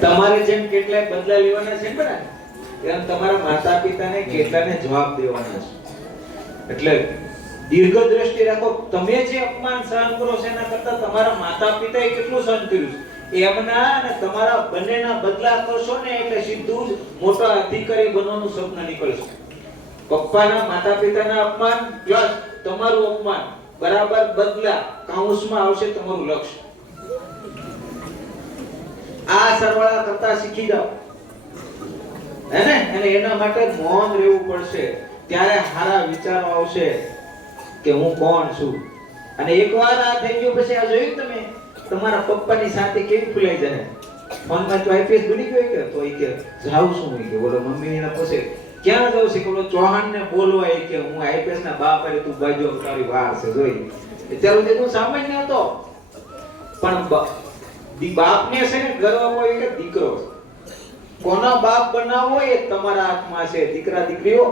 તમારે જેમ કેટલાય બદલા લેવાના છે ને એમ તમારા માતા પિતાને કેટલાને જવાબ દેવાના છે. એટલે દીર્ઘ દ્રષ્ટિ રાખો. તમે જે અપમાન સહન કરો છો એના કરતા તમારા માતા પિતાએ કેટલું સહન કર્યું છે એમના અને તમારા બંનેના બદલા કરશો ને એટલે સીધું જ મોટા અધિકારી બનવાનું સપનું નીકળશે. પપ્પાના માતા પિતાના અપમાન પ્લસ તમારું અપમાન બરાબર બદલા કાઉન્સમાં આવશે તમારું લક્ષ્ય. આ સરવાળા કરતા શીખી જાઓ હે ને. અને એના માટે મૌન રહેવું પડશે. ત્યારે સારા વિચારો આવશે કે હું કોણ છું. અને એકવાર આ થઈ ગયું પછી આ જોયું તમે તમારા પપ્પાની સાથે કેવી ફૂલાઈ જાય. ફોનમાં તો આઈપીએસ બની ગયો કે તો કે જાવ છું કે બોલો મમ્મી એના પછી ક્યાં જાવ છે કે બોલો ચૌહાણ ને બોલવા કે હું આઈપીએસ ના બાપ અરે તું બાજુ તારી વાર છે જોઈ. અત્યારે જે તું સામાન્ય હતો પણ બાપને છે ને ગર્વ હોય કે દીકરો કોનો બાપ બનાવવો એ તમારા હાથમાં છે. દીકરા દીકરીઓ